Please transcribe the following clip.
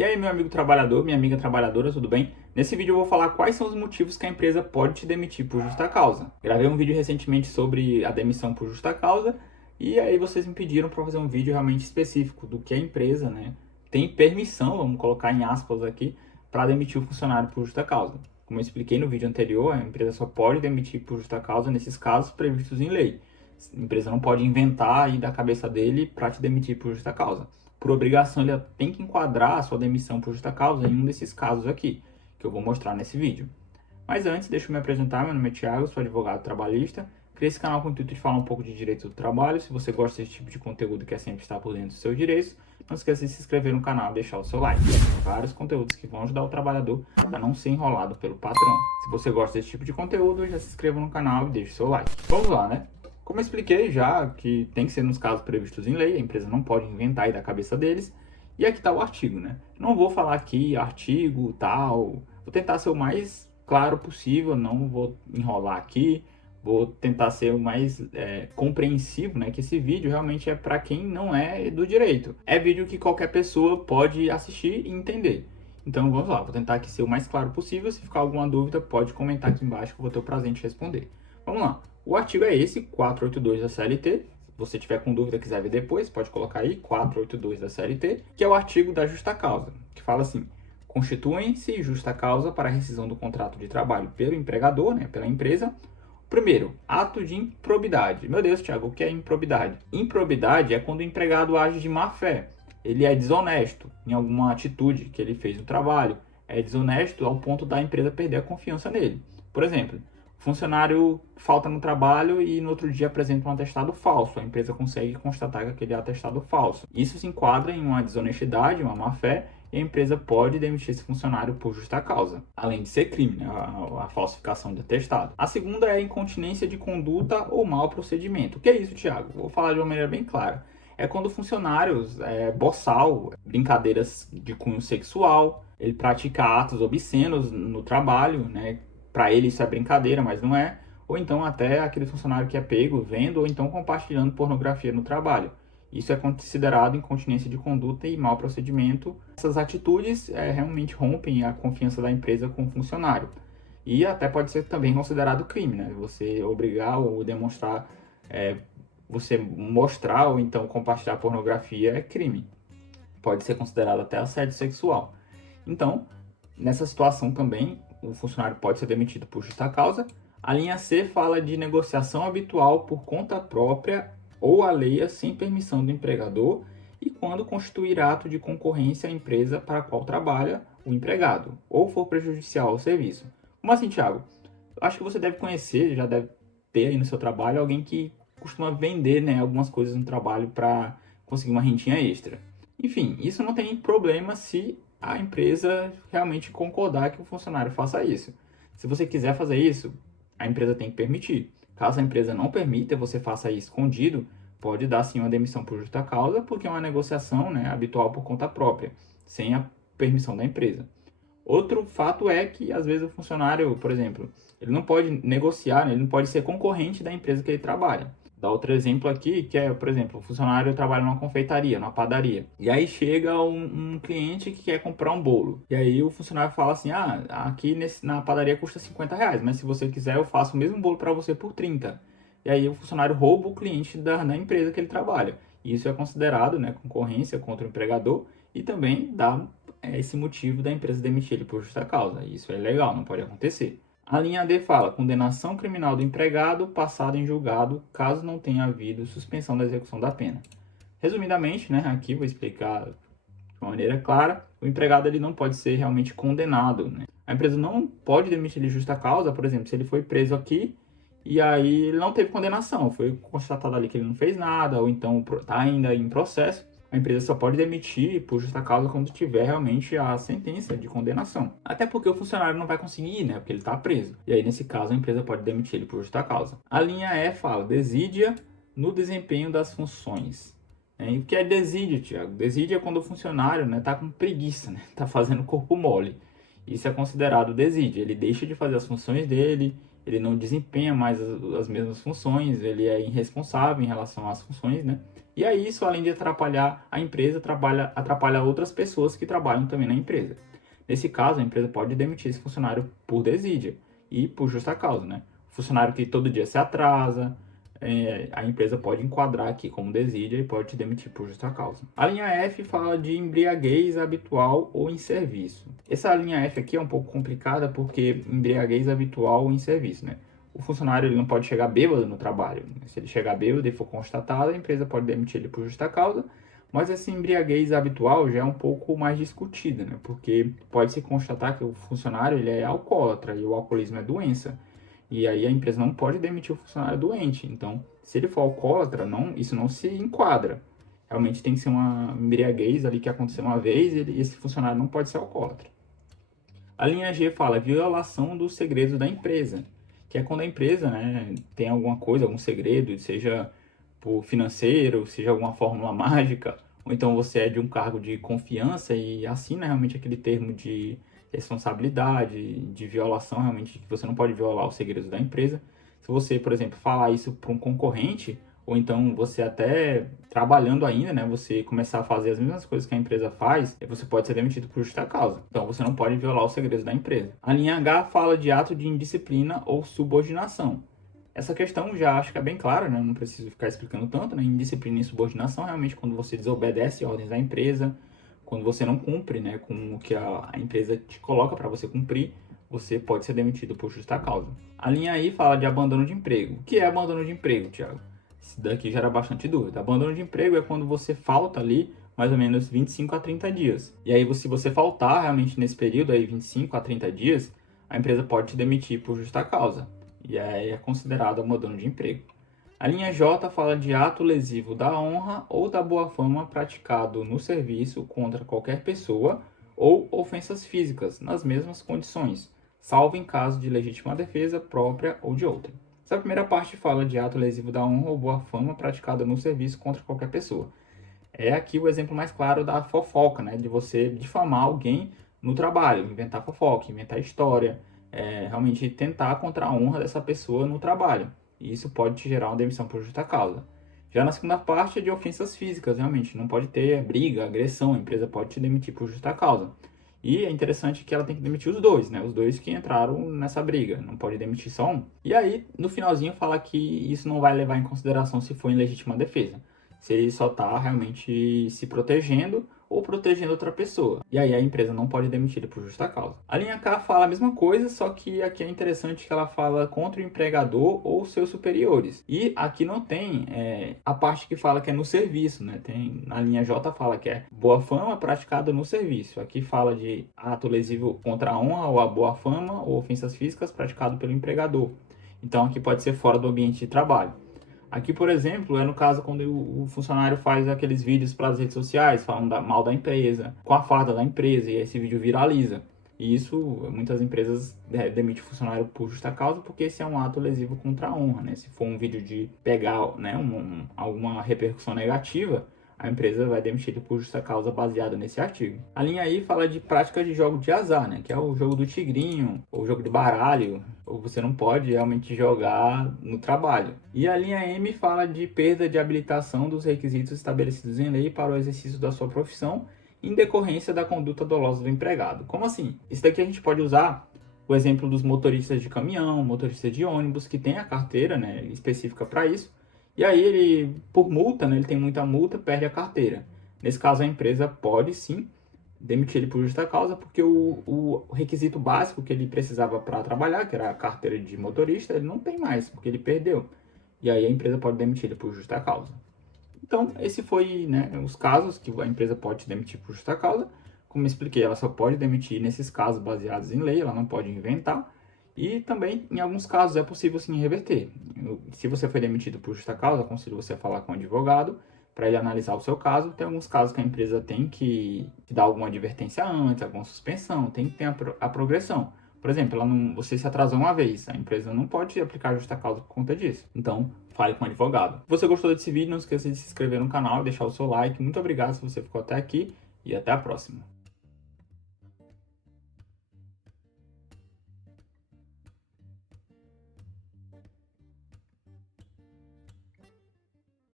E aí, meu amigo trabalhador, minha amiga trabalhadora, tudo bem? Nesse vídeo eu vou falar quais são os motivos que a empresa pode te demitir por justa causa. Gravei um vídeo recentemente sobre a demissão por justa causa e aí vocês me pediram para fazer um vídeo realmente específico do que a empresa, tem permissão, vamos colocar em aspas aqui, para demitir o funcionário por justa causa. Como eu expliquei no vídeo anterior, a empresa só pode demitir por justa causa nesses casos previstos em lei. A empresa não pode inventar aí da cabeça dele para te demitir por justa causa. Por obrigação, ele tem que enquadrar a sua demissão por justa causa em um desses casos aqui, que eu vou mostrar nesse vídeo. Mas antes, deixa eu me apresentar, meu nome é Thiago, sou advogado trabalhista. Criei esse canal com o intuito de falar um pouco de direito do trabalho. Se você gosta desse tipo de conteúdo e quer sempre estar por dentro dos seus direitos, não esqueça de se inscrever no canal e deixar o seu like. Tem vários conteúdos que vão ajudar o trabalhador a não ser enrolado pelo patrão. Se você gosta desse tipo de conteúdo, já se inscreva no canal e deixe o seu like. Vamos lá, né? Como eu expliquei já, que tem que ser nos casos previstos em lei, a empresa não pode inventar aí da cabeça deles. E aqui está o artigo, né? Não vou falar aqui artigo, tal, vou tentar ser o mais claro possível, não vou enrolar aqui, vou tentar ser o mais compreensivo, né? Que esse vídeo realmente é para quem não é do direito. É vídeo que qualquer pessoa pode assistir e entender. Então vamos lá, vou tentar aqui ser o mais claro possível. Se ficar alguma dúvida, pode comentar aqui embaixo que eu vou ter o prazer em te responder. Vamos lá. O artigo é esse, 482 da CLT. Se você tiver com dúvida e quiser ver depois, pode colocar aí, 482 da CLT, que é o artigo da justa causa, que fala assim: constituem-se justa causa para a rescisão do contrato de trabalho pelo empregador, pela empresa. Primeiro, ato de improbidade. Meu Deus, Thiago, o que é improbidade? Improbidade é quando o empregado age de má fé. Ele é desonesto em alguma atitude que ele fez no trabalho. É desonesto ao ponto da empresa perder a confiança nele. Por exemplo, o funcionário falta no trabalho e no outro dia apresenta um atestado falso. A empresa consegue constatar que aquele atestado é falso. Isso se enquadra em uma desonestidade, uma má-fé, e a empresa pode demitir esse funcionário por justa causa. Além de ser crime, a falsificação de atestado. A segunda é a incontinência de conduta ou mau procedimento. O que é isso, Thiago? Vou falar de uma maneira bem clara. É quando funcionários, boçal, brincadeiras de cunho sexual, ele pratica atos obscenos no trabalho, Para ele isso é brincadeira, mas não é. Ou então até aquele funcionário que é pego vendo ou então compartilhando pornografia no trabalho. Isso é considerado incontinência de conduta e mau procedimento. Essas atitudes realmente rompem a confiança da empresa com o funcionário. E até pode ser também considerado crime, Você obrigar ou demonstrar, você mostrar ou então compartilhar pornografia é crime. Pode ser considerado até assédio sexual. Então, nessa situação também, o funcionário pode ser demitido por justa causa. A linha C fala de negociação habitual por conta própria ou alheia sem permissão do empregador e quando constituir ato de concorrência à empresa para a qual trabalha o empregado ou for prejudicial ao serviço. Como assim, Thiago? Acho que você deve conhecer, já deve ter aí no seu trabalho alguém que costuma vender algumas coisas no trabalho para conseguir uma rentinha extra. Enfim, isso não tem problema se a empresa realmente concordar que o funcionário faça isso. Se você quiser fazer isso, a empresa tem que permitir. Caso a empresa não permita, você faça isso escondido, pode dar sim uma demissão por justa causa, porque é uma negociação habitual por conta própria, sem a permissão da empresa. Outro fato é que, às vezes, o funcionário, por exemplo, ele não pode negociar, ele não pode ser concorrente da empresa que ele trabalha. Dá outro exemplo aqui, que é, por exemplo, o funcionário trabalha numa confeitaria, numa padaria. E aí chega um cliente que quer comprar um bolo. E aí o funcionário fala assim, aqui na padaria custa R$50, mas se você quiser eu faço o mesmo bolo para você por 30. E aí o funcionário rouba o cliente da empresa que ele trabalha. E isso é considerado concorrência contra o empregador e também dá esse motivo da empresa demitir ele por justa causa. Isso é ilegal, não pode acontecer. A linha D fala, condenação criminal do empregado passada em julgado, caso não tenha havido suspensão da execução da pena. Resumidamente, aqui vou explicar de uma maneira clara, o empregado ele não pode ser realmente condenado. A empresa não pode demitir ele de justa causa, por exemplo, se ele foi preso aqui e aí ele não teve condenação, foi constatado ali que ele não fez nada, ou então está ainda em processo. A empresa só pode demitir por justa causa quando tiver realmente a sentença de condenação. Até porque o funcionário não vai conseguir ir, porque ele está preso. E aí, nesse caso, a empresa pode demitir ele por justa causa. A linha E fala, desídia no desempenho das funções. E o que é desídia, Thiago? Desídia é quando o funcionário está com preguiça, está fazendo corpo mole. Isso é considerado desídia. Ele deixa de fazer as funções dele, ele não desempenha mais as mesmas funções, ele é irresponsável em relação às funções, E aí isso, além de atrapalhar a empresa, atrapalha outras pessoas que trabalham também na empresa. Nesse caso, a empresa pode demitir esse funcionário por desídia e por justa causa, né? Funcionário que todo dia se atrasa, a empresa pode enquadrar aqui como desídia e pode te demitir por justa causa. A linha F fala de embriaguez habitual ou em serviço. Essa linha F aqui é um pouco complicada porque embriaguez habitual ou em serviço, né? O funcionário ele não pode chegar bêbado no trabalho. Se ele chegar bêbado e for constatado, a empresa pode demitir ele por justa causa. Mas essa embriaguez habitual já é um pouco mais discutida, né? Porque pode-se constatar que o funcionário ele é alcoólatra e o alcoolismo é doença. E aí a empresa não pode demitir o funcionário doente. Então, se ele for alcoólatra, isso não se enquadra. Realmente tem que ser uma embriaguez ali que aconteceu uma vez e esse funcionário não pode ser alcoólatra. A linha G fala violação dos segredos da empresa, que é quando a empresa, né, tem alguma coisa, algum segredo, seja por financeiro, seja alguma fórmula mágica, ou então você é de um cargo de confiança e assina realmente aquele termo de responsabilidade, de violação, realmente, que você não pode violar os segredos da empresa. Se você, por exemplo, falar isso para um concorrente, ou então você até trabalhando ainda, né, você começar a fazer as mesmas coisas que a empresa faz, você pode ser demitido por justa causa. Então você não pode violar os segredos da empresa. A linha H fala de ato de indisciplina ou subordinação. Essa questão já acho que é bem clara, né? Não preciso ficar explicando tanto, né? Indisciplina e subordinação, realmente quando você desobedece ordens da empresa, quando você não cumpre, né, com o que a empresa te coloca para você cumprir, você pode ser demitido por justa causa. A linha I fala de abandono de emprego. O que é abandono de emprego, Thiago? Isso daqui gera bastante dúvida. Abandono de emprego é quando você falta ali mais ou menos 25 a 30 dias. E aí, se você faltar realmente nesse período aí, 25 a 30 dias, a empresa pode te demitir por justa causa. E aí é considerado abandono de emprego. A linha J fala de ato lesivo da honra ou da boa-fama praticado no serviço contra qualquer pessoa ou ofensas físicas, nas mesmas condições, salvo em caso de legítima defesa própria ou de outra. Essa primeira parte fala de ato lesivo da honra ou boa-fama praticado no serviço contra qualquer pessoa. É aqui o exemplo mais claro da fofoca, né? De você difamar alguém no trabalho, inventar fofoca, inventar história, realmente tentar contra a honra dessa pessoa no trabalho. E isso pode te gerar uma demissão por justa causa. Já na segunda parte é de ofensas físicas, realmente. Não pode ter briga, agressão. A empresa pode te demitir por justa causa. E é interessante que ela tem que demitir os dois, né? Os dois que entraram nessa briga. Não pode demitir só um. E aí, no finalzinho, fala que isso não vai levar em consideração se for em legítima defesa. Se ele só está realmente se protegendo ou protegendo outra pessoa. E aí a empresa não pode demitir por justa causa. A linha K fala a mesma coisa, só que aqui é interessante que ela fala contra o empregador ou seus superiores. E aqui não tem a parte que fala que é no serviço, né? Tem, na linha J fala que é boa fama praticada no serviço. Aqui fala de ato lesivo contra a honra ou a boa fama ou ofensas físicas praticado pelo empregador. Então aqui pode ser fora do ambiente de trabalho. Aqui, por exemplo, é no caso quando o funcionário faz aqueles vídeos para as redes sociais, falando mal da empresa, com a farda da empresa, e esse vídeo viraliza. E isso, muitas empresas demitem o funcionário por justa causa, porque esse é um ato lesivo contra a honra, né? Se for um vídeo de pegar, né, alguma repercussão negativa, a empresa vai demitir ele por justa causa baseada nesse artigo. A linha I fala de prática de jogo de azar, né? Que é o jogo do tigrinho, ou o jogo de baralho, ou você não pode realmente jogar no trabalho. E a linha M fala de perda de habilitação dos requisitos estabelecidos em lei para o exercício da sua profissão em decorrência da conduta dolosa do empregado. Como assim? Isso daqui a gente pode usar o exemplo dos motoristas de caminhão, motoristas de ônibus, que tem a carteira, né, específica para isso. E aí ele, por multa, né, ele tem muita multa, perde a carteira. Nesse caso, a empresa pode sim demitir ele por justa causa, porque o requisito básico que ele precisava para trabalhar, que era a carteira de motorista, ele não tem mais, porque ele perdeu. E aí a empresa pode demitir ele por justa causa. Então, esse foi, né, os casos que a empresa pode demitir por justa causa. Como eu expliquei, ela só pode demitir nesses casos baseados em lei, ela não pode inventar. E também, em alguns casos, é possível sim reverter. Se você foi demitido por justa causa, aconselho você a falar com o advogado para ele analisar o seu caso. Tem alguns casos que a empresa tem que dar alguma advertência antes, alguma suspensão, tem que ter a progressão. Por exemplo, você se atrasou uma vez, a empresa não pode aplicar justa causa por conta disso. Então, fale com o advogado. Se você gostou desse vídeo, não esqueça de se inscrever no canal e deixar o seu like. Muito obrigado se você ficou até aqui e até a próxima.